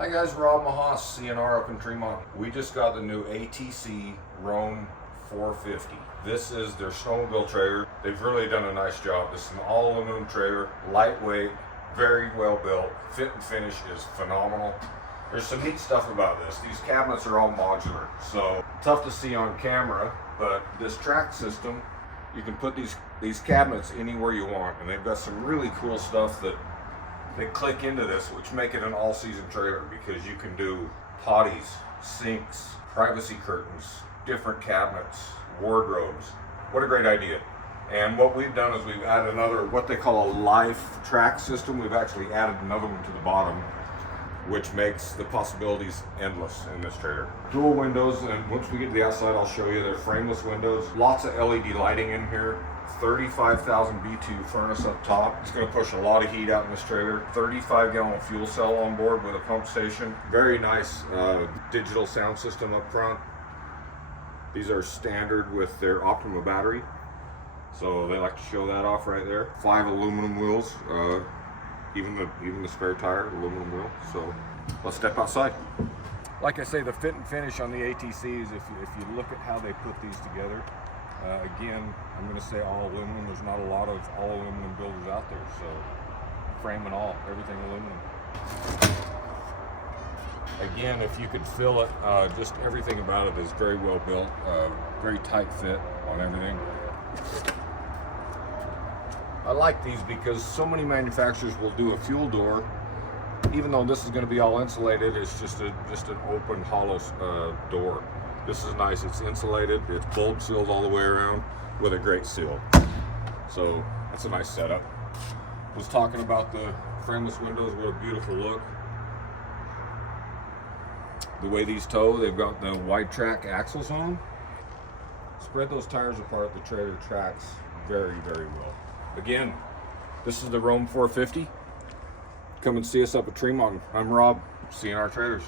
Hi guys, Rob Mahas, CNR up in Tremonton. We just got the new ATC Roam 450. This is their snowmobile trailer. They've really done a nice job. This is an all aluminum trailer, lightweight, very well built. Fit and finish is phenomenal. There's some neat stuff about this. These cabinets are all modular, so tough to see on camera, but this track system, you can put these cabinets anywhere you want, and they've got some really cool stuff that click into this, which make it an all-season trailer, because you can do potties, sinks, privacy curtains, different cabinets, wardrobes. What a great idea. And what we've done is we've added another, what they call a life track system. We've actually added another one to the bottom, which makes the possibilities endless in this trailer. Dual windows, and once we get to the outside, I'll show you. They're frameless windows. Lots of LED lighting in here. 35,000 B2 furnace up top. It's going to push a lot of heat out in this trailer. 35-gallon fuel cell on board with a pump station. Very nice digital sound system up front. These are standard with their Optima battery, so they like to show that off right there. 5 aluminum wheels, even the spare tire, aluminum wheel. So let's step outside. Like I say, the fit and finish on the ATCs, if you look at how they put these together, again, I'm going to say all aluminum. There's not a lot of all aluminum builders out there, so frame and all, everything aluminum. Again, if you could feel it, just everything about it is very well built, very tight fit on everything. I like these because so many manufacturers will do a fuel door. Even though this is going to be all insulated, it's just an open hollow door. This is nice. It's insulated. It's bulb sealed all the way around with a great seal. So that's a nice setup. Was talking about the frameless windows. What a beautiful look. The way these tow, they've got the wide track axles on. Spread those tires apart. The trailer tracks very, very well. Again, this is the Roam 450. Come and see us up at Tremonton. I'm Rob, CNR Trailers.